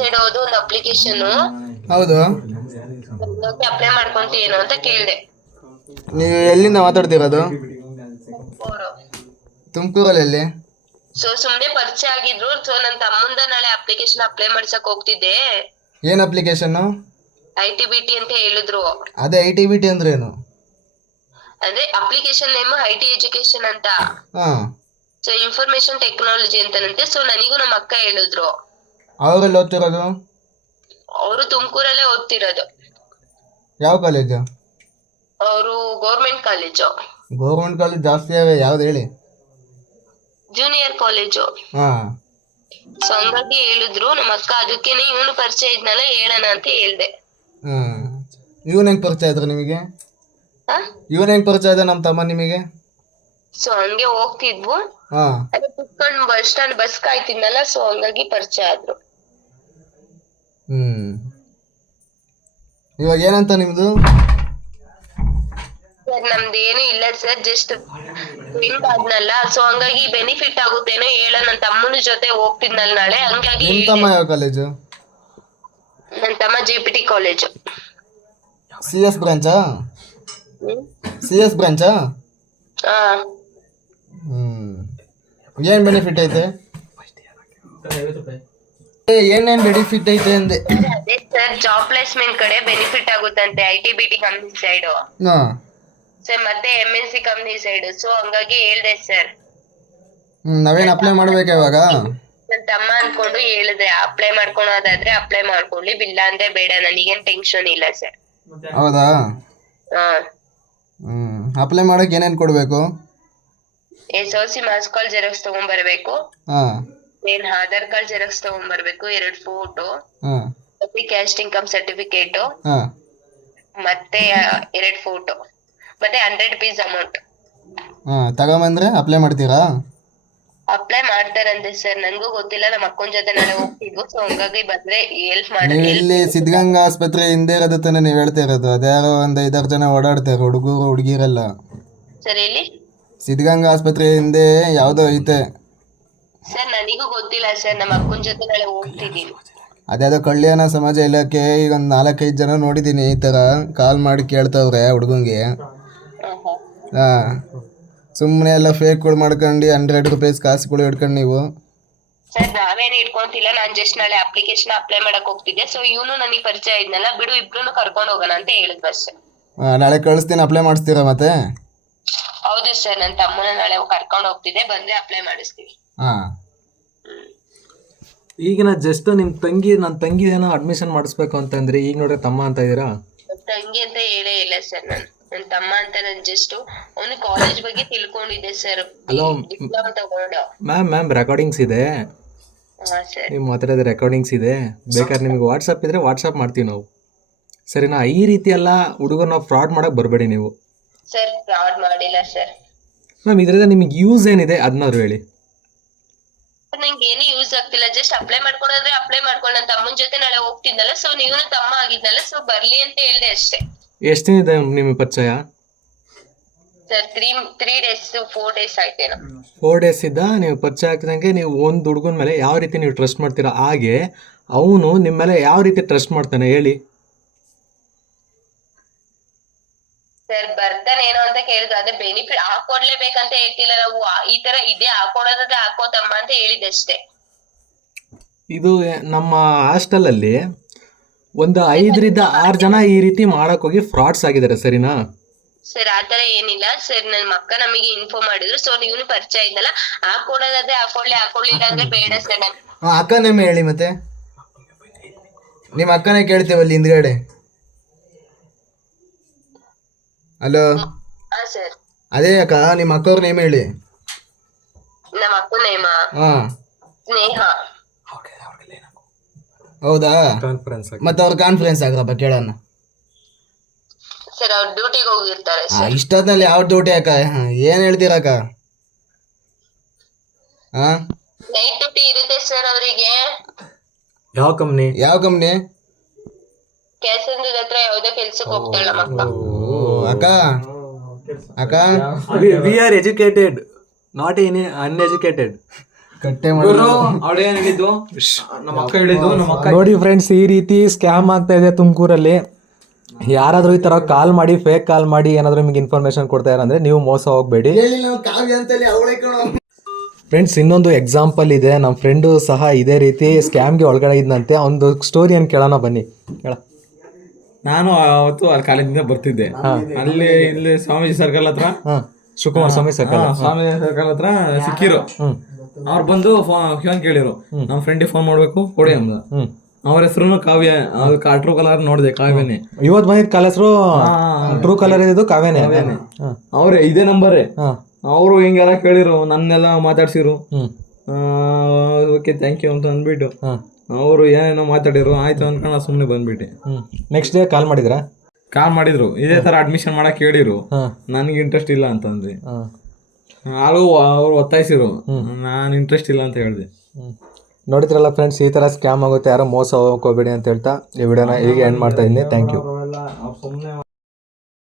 Side ಹೋದು ಒಂದು application ಹೌದು. ಅಪ್ಲೈ ಮಾಡ್ಕೊಂತೀಯೇನೋ ಅಂತ ಕೇಳಿದೆ. ನೀವು ಎಲ್ಲಿಂದ ಮಾತಾಡ್ತಿರೋದು? ತುಮಕೂರಲ್ಲಿ ಎಲ್ಲಿ ಸೊ ಸುಮ್ನೆ ಪರಿಚಯ ಆಗಿದ್ರು. ಸೊ ನನ್ನ ತಮ್ಮಂದ ನಾಳೆ ಅಪ್ಲಿಕೇಶನ್ ಅಪ್ಲೈ ಮಾಡ್ಸಕ್ ಹೋಗ್ತಿದ್ದೆ. ಏನ್ application I T B T ಅಂತ ಹೇಳಿದ್ರು. ಅದೇ ಐ ಟಿ ಬಿ ಟಿ ಅಂದ್ರೆ application name I T education ಅಂತ. ಸೊ ಇನ್ಫಾರ್ಮೇಶನ್ ಟೆಕ್ನಾಲಜಿ ಅಂತಾನಂತೆ ಸೊ ನನಗೂ ನಮ್ಮ ಅಕ್ಕ ಹೇಳಿದ್ರು. ಅವರೆಲ್ಲಿ ಓದ್ತಿರೋದು? ಅವರು ತುಮಕೂರಲ್ಲೇ ಓದ್ತಿರೋದು. ಯಾವ ಕಾಲೇಜು? ಅವರು ಗೌರ್ಮೆಂಟ್ ಕಾಲೇಜು. ಗೌರ್ಮೆಂಟ್ ಕಾಲೇಜ್ ಜಾಸ್ತಿ ಅವೆ ಯಾವ್ದು ಹೇಳಿ? Junior college. ಹಾಂ. ಸೊ ಹಂಗಾಗಿ ಹೇಳಿದ್ರು ನಮ್ಮ ಅಕ್ಕ ಅದಕ್ಕೇನೆ ಇವನು ಪರಿಚಯ ಇದ್ನಲ್ಲ ಹೇಳೋಣ ಅಂತ ಹೇಳ್ದೆ. ಹಾಂ. ಇವನ್ ಹೆಂಗೆ ಪರಿಚಯ ಇದ್ರು ನಿಮಗೆ? ಆ? ಇವನ್ ಹೆಂಗೆ ಪರಿಚಯ ಇದೆ ನಮ್ಮ ತಮ್ಮ ನಿಮಗೆ? ಸೊ ಹಂಗೆ ಹೋಗ್ತಿದ್ವು. ಹಾಂ. ಅದೇ ಕುತ್ಕೊಂಡು ಬಸ್ ಸ್ಟ್ಯಾಂಡ್ ಬಸ್ ಕಾಯ್ತಿದ್ನಲ್ಲ ಸೊ ಹಂಗಾಗಿ ಪರಿಚಯ ಆದ್ರು. ಹ್ಞೂ ಇವಾಗ ಏನಂತ ನಿಮ್ದು? ಸರ್ ನಮ್ದು ಏನು ಇಲ್ಲ ಸರ್ ಜಸ್ಟ್ ಫ್ರೆಂಡ್ ಆದ್ನಲ್ಲ ಸೊ ಹಂಗಾಗಿ ಬೆನಿಫಿಟ್ ಆಗುತ್ತೇನೋ ಹೇಳ ನನ್ನ ತಮ್ಮನ ಜೊತೆ ಹೋಗ್ತಿದ್ನಲ್ಲ ನಾಳೆ ಹಂಗಾಗಿ ನಿಮ್ಮ ತಮ್ಮ ಯಾವ ಕಾಲೇಜು ನನ್ನ ತಮ್ಮ J P T college C S ಬ್ರಾಂಚಾ C S ಬ್ರಾಂಚಾ ಹಾ. ಹ್ಞೂ ಏನು ಬೆನಿಫಿಟ್ ಐತೆ? ಏನೇನ್ ಬೆನಿಫಿಟ್ ಐತೆ ಅಂದೆ? ಅದೇ ಸರ್ ಜಾಬ್ ಪ್ಲೇಸ್ಮೆಂಟ್ ಕಡೆ benefit ಆಗುತ್ತಂತೆ I T B T company side ಹಾ. ಸರ್ ಮತ್ತೆ M N C company side so ಹಂಗಾಗಿ ಹೇಳ್ದೆ ಸರ್ ನಾವೇನು ಅಪ್ಲೈ ಮಾಡ್ಬೇಕಾ ಇವಾಗ? ನನ್ ತಮ್ಮ ಅನ್ಕೊಂಡು ಹೇಳಿದ್ರೆ ಅಪ್ಲೈ ಮಾಡ್ಕೊಳೋದಾದ್ರೆ ಅಪ್ಲೈ ಮಾಡ್ಕೊಳ್ಳಿ ಬಿಲ್ಲ ಅಂದ್ರೆ ಬೇಡ ನನಗೇನ್ ಟೆನ್ಷನ್ ಇಲ್ಲ ಸರ್ ಹೌದಾ? ಹಾ. ಹ್ಮ್ ಅಪ್ಲೈ ಮಾಡೋಕೆ ಏನೇನ್ ಕೊಡಬೇಕು? ಎಸ್ ಓ ಸಿ ಮಾಸ್ ಕಾಲ್ ಜೆರಾಕ್ಸ್ ತಗೊಂಡ್ಬರ್ಬೇಕು ಹಾಂ. ಏನ್ ಆಧಾರ್ ಕಾರ್ಡ್ ಜೆರಾಕ್ಸ್ ತಗೊಂಡ್ಬರ್ಬೇಕು ಎರಡ್ ಫೋಟೋ ಹ್ಮ್ ಮತ್ತೆ ಕ್ಯಾಸ್ಟ್ ಇನ್ಕಮ್ ಸರ್ಟಿಫಿಕೇಟ್ ಹಾಂ. ಮತ್ತೆ ಎರಡ್ ಫೋಟೋ ಮತ್ತೆ ಹಂಡ್ರೆಡ್ ಪೀಸ್ ಅಮೌಂಟ್ ಹಾಂ ತಗೊಂಬಂದ್ರೆ ಅಪ್ಲೈ ಮಾಡ್ತೀರಾ? ಅಪ್ಲೈ ಮಾಡ್ತಾರಂತೆ ಸರ್ ನನ್ಗೂ ಗೊತ್ತಿಲ್ಲ ನಮ್ಮ ಅಕ್ಕನ ಜೊತೆ ನಾಳೆ ಹೋಗ್ತಿದ್ವು ಸೊ ಹಂಗಾಗಿ ಬಂದ್ರೆ ಹೆಲ್ಪ್ ಮಾಡಿ ನೀವು ಇಲ್ಲಿ ಸಿದ್ಧಗಂಗಾ ಆಸ್ಪತ್ರೆ ಹಿಂದೆ ಇರೋದು ತಾನೇ ನೀವು ಹೇಳ್ತಾ ಇರೋದು. ಅದ್ಯಾರೋ ಒಂದ್ ಐದಾರು ಜನ ಓಡಾಡ್ತಾರೆ ಹುಡುಗರು ಹುಡುಗಿರೆಲ್ಲ. ಸರ್ ಇಲ್ಲಿ ಸಿದ್ಧಗಂಗಾ ಆಸ್ಪತ್ರೆ ಹಿಂದೆ ಯಾವುದೋ ಐತೆ. ಸರ್ ನನಗೂ ಗೊತ್ತಿಲ್ಲ ಸರ್ ನಮ್ಮ ಅಕ್ಕನ ಜೊತೆ ನಾಳೆ ಹೋಗ್ತಿದೀನಿ ಅದ್ಯಾವುದೋ ಕಲ್ಯಾಣ ಸಮಾಜ ಇಲಾಖೆ ಈಗ ಒಂದು ನಾಲ್ಕೈದು ಜನ ನೋಡಿದ್ದೀನಿ ಈ ಥರ ಕಾಲ್ ಮಾಡಿ ಕೇಳ್ತಾವ್ರೆ ಹುಡುಗಂಗೆ. ಹಾಂ. ಸುಮ್ಮನೆ ಎಲ್ಲ ಫೇಕ್ಗಳು ಮಾಡ್ಕೊಂಡು ಹಂಡ್ರೆಡ್ ರುಪೀಸ್ ಕಾಸುಗಳು ಹಿಡ್ಕೊಂಡು ನೀವು. ಸರ್ ನಾವೇನು ಇಟ್ಕೊಂತಿಲ್ಲ ನಾನು ಜಸ್ಟ್ ನಾಳೆ ಅಪ್ಲಿಕೇಶನ್ ಅಪ್ಲೈ ಮಾಡಕ್ ಹೋಗ್ತಿದ್ದೆ. ಸೊ ಇವನು ನನಗೆ ಪರಿಚಯ ಇದ್ನಲ್ಲ ಬಿಡು ಇಬ್ರು ಕರ್ಕೊಂಡು ಹೋಗೋಣ ಅಂತ ಹೇಳಿದ್ ಆ, ನಾಳೆ ಕಳಿಸ್ತೀನಿ ಅಪ್ಲೈ ಮಾಡಿಸ್ತೀರಾ ಮತ್ತೆ? ಹೌದು ಸರ್ ನನ್ನ ತಮ್ಮನ ನಾಳೆ ಕರ್ಕೊಂಡು ಹೋಗ್ತಿದ್ದೆ ಬಂದ್ರೆ ಅಪ್ಲೈ ಮಾಡಿಸ್ತೀವಿ ಹಾಂ. ಈಗಿನ ಜಸ್ಟ್ ನಿಮ್ಮ ತಂಗಿ ನನ್ನ ತಂಗಿ ಏನೋ ಅಡ್ಮಿಷನ್ ಮಾಡಿಸ್ಬೇಕು ಅಂತಂದ್ರೆ ಈಗ ನೋಡ್ರಿ ತಮ್ಮ ಅಂತ ಇದ್ದೀರಾ ನನ್ ತಂಗಿ ಅಂತ ಹೇಳೇ ಇಲ್ಲ ಸರ್ ನಾನು ನನ್ನ ತಮ್ಮ ಅಂತ ನಾನು ಜಸ್ಟ್ ಅವನು ಕಾಲೇಜ್ ಬಗ್ಗೆ ತಿಳ್ಕೊಂಡಿದ್ದೆ ಸರ್. ಹಲೋ ಡಿಪ್ಲೊಮಾ ತಗೊಂಡು. ಮ್ಯಾಮ್ ಮ್ಯಾಮ್ ರೆಕಾರ್ಡಿಂಗ್ಸ್ ಇದೆ. ಹಾ ಸರ್. ನೀವು ಮಾತಾಡೋದು ರೆಕಾರ್ಡಿಂಗ್ಸ್ ಇದೆ. ಬೇಕಾದ್ರೆ ನಿಮಗೆ ವಾಟ್ಸಪ್ ಇದ್ರೆ ವಾಟ್ಸಪ್ ಮಾಡ್ತೀವಿ ನಾವು. ಸರಿನಾ ಈ ರೀತಿ ಎಲ್ಲ ನಾವು ಫ್ರಾಡ್ ಮಾಡಕ್ಕೆ ಬರಬೇಡಿ ನೀವು. ಸರ್ ಫ್ರಾಡ್ ಮಾಡಿಲ್ಲ ಸರ್. ಮ್ಯಾಮ್ ಇದರಿಂದ ನಿಮಗೆ ಯೂಸ್ ಏನಿದೆ? ಅದನ್ನಾದ್ರು ಹೇಳಿ. ನಂಗೆ ಏನು ಯೂಸ್ ಆಗ್ತಿಲ್ಲ. ಜಸ್ಟ್ ಅಪ್ಲೈ ಮಾಡ್ಕೊಂಡ್ರೆ ಅಪ್ಲೈ ಮಾಡ್ಕೊಂಡು ನನ್ನ ತಮ್ಮನ ಜೊತೆ ನಾಳೆ ಹೋಗ್ತಿದ್ನಲ್ಲ ಸೊ ನೀವು ತಮ್ಮ ಆಗಿದ್ನಲ್ಲ. ಸೊ ಬರ್ಲಿ ಅಂತ ಹೇಳ್ದೆ ಅಷ್ಟೇ. ಎಷ್ಟು ದಿನ ಇದೆ ನಿಮ್ಮ ಪರಿಚಯ? Sir three three days four days ಆಯ್ತೇನೋ four days ಇದ್ದ ನೀವು ಪರಿಚಯ ಆಗ್ತಿದಂಗೆ ನೀವು ಒಂದು ಹುಡುಗನ ಮೇಲೆ ಯಾವ ರೀತಿ ನೀವು ಟ್ರಸ್ಟ್ ಮಾಡ್ತೀರಾ? ಹಾಗೆ ಅವನು ನಿಮ್ಮ ಮೇಲೆ ಯಾವ ರೀತಿ ಟ್ರಸ್ಟ್ ಮಾಡ್ತಾನೆ? ಹೇಳಿ. ಸರ್ ಬರ್ತಾನೇನೋ ಅಂತ ಕೇಳಿದ್ರು. ಅದೇ ಬೆನಿಫಿಟ್ ಹಾಕೊಡ್ಲೇಬೇಕಂತ ಹೇಳ್ತಿಲ್ಲ. ನಾವು ಆ- ಈ ತರ ಇದೆ ಹಾಕೊಡೋದ್ರೆ ಹಾಕೋತಮ್ಮ ಅಂತ ಹೇಳಿದಷ್ಟೇ. ಇದು ನಮ್ಮ ಹಾಸ್ಟೆಲಲ್ಲಿ ಒಂದು ಐದರಿಂದ ಆರು ಜನ ಈ ರೀತಿ ಮಾಡೋಕ್ಕೋಗಿ ಫ್ರಾಡ್ಸ್ ಆಗಿದ್ದಾರೆ ಸರಿನಾ? ಸರ್ ಆತರ ಏನಿಲ್ಲ. ಸರ್ ನನ್ನ ಮಕ್ಕ ನಮಗೆ ಇನ್ಫಾರ್ಮ್ ಮಾಡಿದ್ರು. ಸೊ ನೀವು ಪರಿಚಯ ಇದ್ದಲ್ಲ. ಹಾಕೊಡೋದಾದ್ರೆ ಹಾಕೊಳ್ಳಿ ಹಾಕೊಳ್ಳಿಲ್ಲ ಅಂದ್ರೆ ಬೇಡ ಸರ್ ನನ್. ಹಾಂ ಅಕ್ಕ ನೇಮ್ ಹೇಳಿ ಮತ್ತೆ? ನಿಮ್ಮ ಅಕ್ಕನೇ ಕೇಳ್ತೇವಲ್ಲಿ ಹಿಂದ್ಗಡೆ. ಹಲೋ? ಹಾ ಸರ್. ಅದೇ ಅಕ್ಕ ನಿಮ್ಮ ಅಕ್ಕವ್ರ ನೇಮ್ ಹೇಳಿ. ನಮ್ಮ ಅಕ್ಕ ನೇಮ ಹಾ. ಸ್ನೇಹ. ಹೌದಾ? ಕಾನ್ಫರೆನ್ಸ್ ಮತ್ತೆ ಅವ್ರ ಕಾನ್ಫರೆನ್ಸ್ ಆಗ್ರಪ್ಪ ಕೇಳೋಣ. ಸರ್ ಅವ್ರ ಡ್ಯೂಟಿಗೆ ಹೋಗಿರ್ತಾರೆ ಆ, ಇಷ್ಟೊತ್ನಲ್ಲಿ ಯಾವ ಡ್ಯೂಟಿ ಅಕ್ಕ? ಏನ್ ಹೇಳ್ತೀರಕ್ಕ ಹಾ? ನೈಟ್ ಡ್ಯೂಟಿ ಇರುತ್ತೆ ಸರ್ ಅವರಿಗೆ. ಯಾವ ಕಂಪ್ನಿ ಯಾವ ಕಂಪ್ನಿ ಕ್ಯಾಶ್ ಹತ್ರ ಯಾವ್ದೋ ಕೆಲ್ಸಕ್ಕೆ ಹೋಗ್ತಾಳ ನಮ್ಮ ಅಕ್ಕ. ಅಕ್ಕ? ಅಕ್ಕ? We are educated not in uneducated ಕಟ್ಟೆ ಮಾಡಿ ಅವಳು ಹೇಳಿದ್ದು? ನಮ್ಮ ಅಕ್ಕ ಹೇಳಿದ್ದು ನಮ್ಮ ಅಕ್ಕ ನೋಡಿ ಫ್ರೆಂಡ್ಸ್ ಈ ರೀತಿ ಸ್ಕ್ಯಾಮ್ ಆಗ್ತಾ ಇದೆ ತುಮಕೂರಲ್ಲಿ. ಯಾರಾದ್ರೂ ಈ ತರ ಕಾಲ್ ಮಾಡಿ ಫೇಕ್ ಕಾಲ್ ಮಾಡಿ ಏನಾದ್ರೂ ನಿಮಗೆ ಇನ್ಫಾರ್ಮೇಶನ್ ಕೊಡ್ತಾ ಇರಂದ್ರೆ ನೀವು ಮೋಸ ಹೋಗ್ಬೇಡಿ. ಹೇಳಿ ನಾವು ಕಾವ್ಯ ಅಂತೇಳಿ ಅವಳೇ ಕಣೋ. ಫ್ರೆಂಡ್ಸ್ ಇನ್ನೊಂದು ಎಕ್ಸಾಂಪಲ್ ಇದೆ. ನಮ್ಮ ಫ್ರೆಂಡು ಸಹ ಇದೇ ರೀತಿ ಸ್ಕ್ಯಾಮ್ಗೆ ಒಳಗಡೆ ಇದ್ದಂತೆ ಒಂದು ಸ್ಟೋರಿ ಏನು ಕೇಳೋಣ ಬನ್ನಿ. ಹೇಳ. ನಾನು ಅವತ್ತು ಅಲ್ಲಿ ಕಾಲೇಜಿಂದ ಬರ್ತಿದ್ದೆ. ಅಲ್ಲಿ ಇಲ್ಲಿ ಸ್ವಾಮೀಜಿ ಸರ್ಕಲ್ ಹತ್ರ. ಶುಕುಮಾರ್ ಶಿವಕುಮಾರ್ ಸ್ವಾಮಿ ಸರ್ಕಲ್. ಸ್ವಾಮಿ ಸ್ವಾಮೀಜಿ ಸರ್ಕಲ್ ಹತ್ರ ಸಿಕ್ಕಿರು. ಅವ್ರು ಬಂದು ಫೋನ್ ಕೇಳಿರು. ನಮ್ಮ ಫ್ರೆಂಡಿಗೆ ಫೋನ್ ಮಾಡ್ಬೇಕು ಕೊಡಿ ಅಂದ ಅವ್ರ ಹೆಸರು ಕಾವ್ಯ ಟ್ರೂ ಕಲರ್ ನೋಡಿದೆ ಕಾವ್ಯನೇ. ಇವತ್ತು ಬಂದಿದ್ ಕಾಲ ಹೆಸರು ಟ್ರೂ ಕಲರ್ ಇದ್ದು ಕಾವೇನೆ ಅವ್ರ ಇದೇ ನಂಬರೇ ಅವರು ಹಿಂಗೆಲ್ಲ ಕೇಳಿರು ನನ್ನೆಲ್ಲ ಮಾತಾಡ್ಸಿರು. ಓಕೆ ಥ್ಯಾಂಕ್ ಯು ಅಂತ ಅಂದ್ಬಿಟ್ಟು. ಅವರು ಏನೇನೋ ಮಾತಾಡಿದ್ರು ಆಯ್ತು ಅನ್ಕೊಂಡು ನಾ ಸುಮ್ಮನೆ ಬಂದ್ಬಿಟ್ಟೆ. ನೆಕ್ಸ್ಟ್ ಡೇ ಕಾಲ್ ಮಾಡಿದ್ರಾ? ಕಾಲ್ ಮಾಡಿದ್ರು. ಇದೇ ತರ ಅಡ್ಮಿಷನ್ ಮಾಡಕ್ ಹೇಳಿರು. ಹಾಂ. ನನಗೆ ಇಂಟ್ರೆಸ್ಟ್ ಇಲ್ಲ ಅಂತಂದ್ರಿ ಹಾಂ. ಆಲೂ ಅವ್ರು ಒತ್ತಾಯಿಸಿರು. ನಾನು ಇಂಟ್ರೆಸ್ಟ್ ಇಲ್ಲ ಅಂತ ಹೇಳಿದೆ. ನೋಡಿದ್ರಲ್ಲ ಫ್ರೆಂಡ್ಸ್ ಈ ಥರ ಸ್ಕ್ಯಾಮ್ ಆಗುತ್ತೆ ಯಾರೋ ಮೋಸ ಹೋಗ್ಕೋಬೇಡಿ ಅಂತ ಹೇಳ್ತಾ ಈ ವಿಡಿಯೋನ ಹೀಗೆ ಎಂಡ್ ಮಾಡ್ತಾ ಇದ್ದೀನಿ. ಥ್ಯಾಂಕ್ ಯು ಸುಮ್ಮನೆ